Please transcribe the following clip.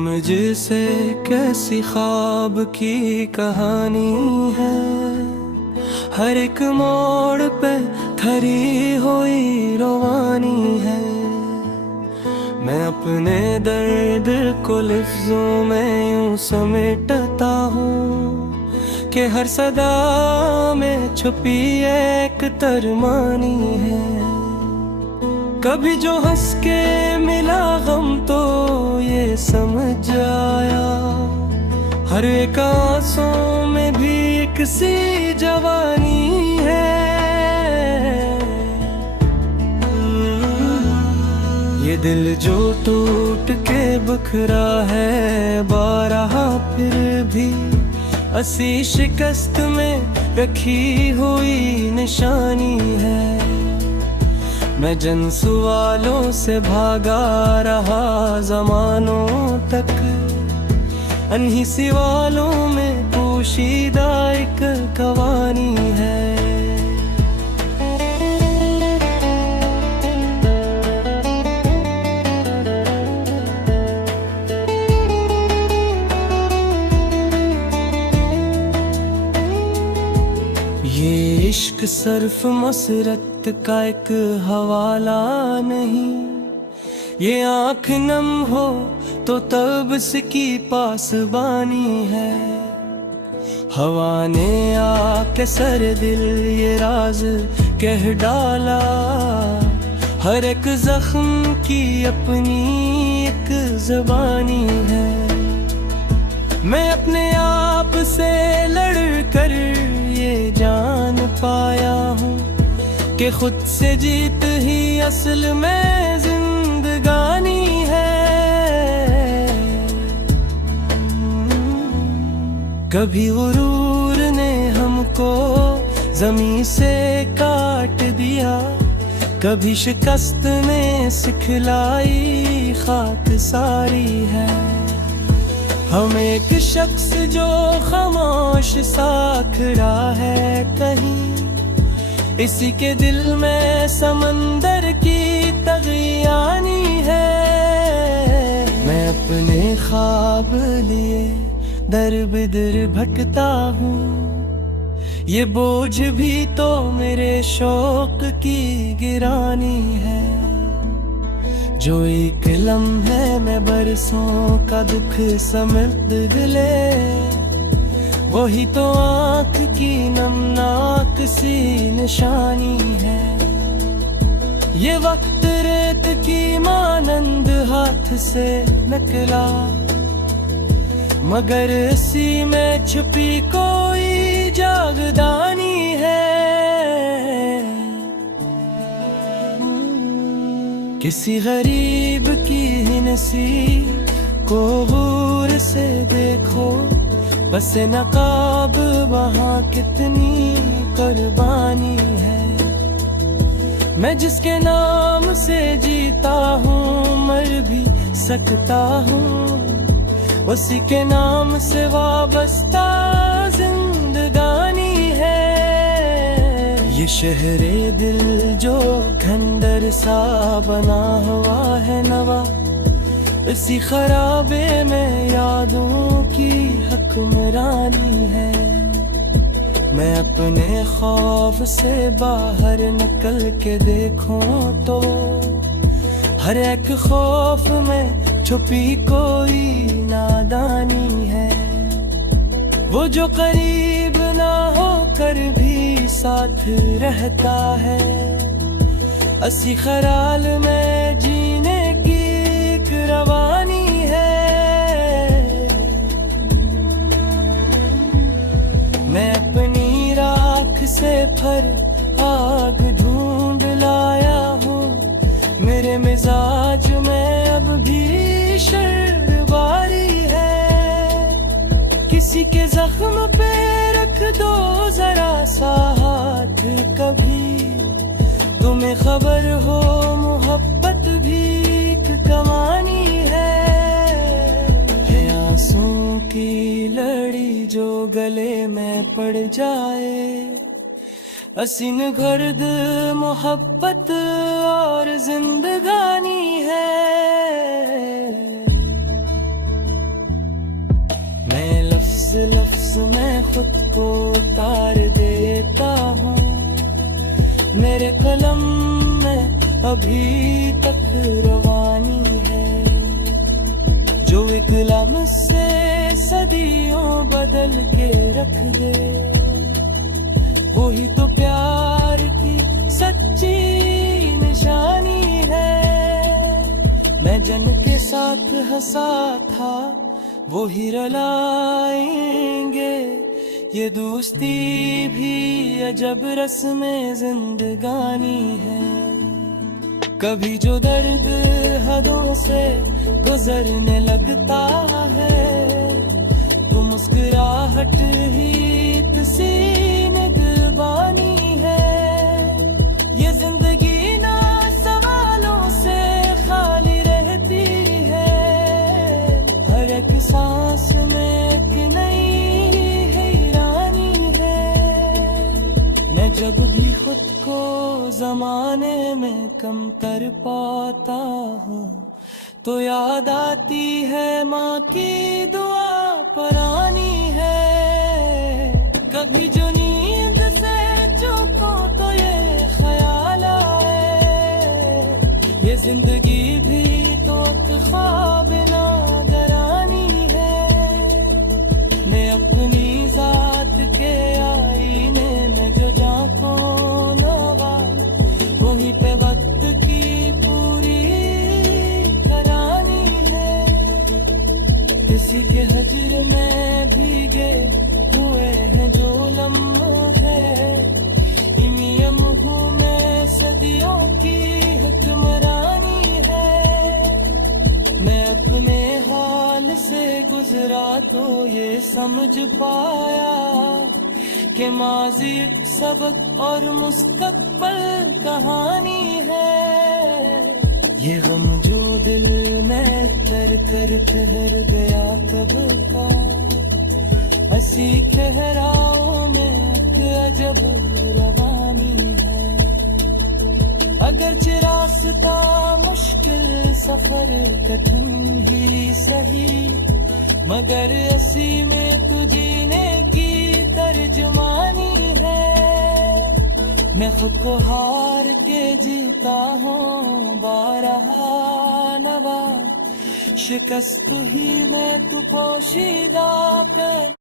समझ से कैसी ख्वाब की कहानी है। हर एक मोड़ पे खरी हुई रवानी है। मैं अपने दर्द को लफ्जों में यूं समेटता हूँ कि हर सदा में छुपी एक तरमानी है। कभी जो हंस के मिला गम तो ये समझ आया, हर एक आंसू में भी एक सी जवानी है। ये दिल जो टूट के बिखरा है बारहा, फिर भी असी शिकस्त में रखी हुई निशानी है। मैं जन सवालों से भागा रहा ज़मानों तक, अन्ही सवालों में पोशीदा एक कहानी है। ये इश्क सिर्फ मसरत का एक हवाला नहीं, ये आँख नम हो तो तब की पासबानी है। हवा ने आके सर दिल ये राज कह डाला, हर एक जख्म की अपनी एक ज़बानी है। मैं अपने आप से लड़ कर ये जान पाया हूँ कि खुद से जीत ही असल में जिंदगानी है। कभी गुरूर ने हमको ज़मीं से काट दिया, कभी शिकस्त ने सिखलाई खाक सारी है। हम एक शख्स जो खामोश सा खड़ा है कहीं, इसी के दिल में समंदर की तग़ियानी है। मैं अपने ख्वाब लिए दर बिदर भटकता हूँ, ये बोझ भी तो मेरे शौक की गिरानी है। जो एक लम्हे में बरसों का दुख समेट ले, वही तो आँख की नमनाक सी निशानी है। ये वक्त रेत की मानंद हाथ से निकला, मगर इसी में छुपी कोई जागदानी है। किसी गरीब की नसीब को गौर से देखो, बस नकाब वहाँ कितनी कुर्बानी है। मैं जिसके नाम से जीता हूँ मर भी सकता हूँ, उसी के नाम से वाबस्ता जिंदगानी है। ये शहरे दिल जो खंडर सा बना हुआ है नवा, इसी खराबे में यादों की हुक्मरानी है। मैं अपने खौफ से बाहर निकल के देखूं तो हर एक खौफ में छुपी कोई नादानी है। वो जो करीब ना होकर भी साथ रहता है, असी खराल में जीने की एक रवानी है। मैं अपनी राख से फर आग ढूंढ लाया हूँ, मेरे मिजाज में अब भी शर्बारी है। किसी के जख्म पे रख दो जरा सा हाथ कभी, तुम्हें खबर हो मोहब्बत भी एक कमानी है। आंसू की लड़ी जो गले में पड़ जाए, हसीन गर्द मोहब्बत और जिंदगानी है। मैं खुद को उतार देता हूँ। मेरे कलम में अभी तक रवानी है, जो एक लम्ह से सदियों बदल के रख दे। वही तो प्यार की सच्ची निशानी है। मैं जन के साथ हंसा था, वो ही रुलाएंगे। ये दोस्ती भी अजब रस्म जिंदगानी है। कभी जो दर्द हदों से गुजरने लगता है, तो मुस्कुराहट ही सी निगहबानी है। ये जिंदगी ना सवालों से खाली रहती है, हर एक सांस में एक नई हैरानी है। मैं जब भी खुद को जमाने में कम कर पाता हूँ, तो याद आती है माँ की दुआ परानी है। कभी जो नींद से चूको तो ये ख्याल आए, ये जिंदगी भी तो एक ख्वाब नादरानी है। मैं अपनी जात के आईने में जो झांकूं नवा, वहीं पे वक्त की पूरी करानी है। किसी के हजर में भीगे हुए हैं जो लम्हे, इन्हीं लम्हों में सदियों की हुक्मरानी है। मैं अपने हाल से गुजरा तो ये समझ पाया कि माजी एक सबक और मुस्तकबल कहानी है। ये गम जो दिल में कर कर ठहर गया कब का, हंसी ठहराओ में एक अजब रवानी है। अगर रास्ता मुश्किल सफर कठिन ही सही, मगर असी में तू जीने की तर्जुमानी है। मैं खुद को हार के जीता हूँ बारहा नवा, शिकस्त ही में तू पोशीदा कर।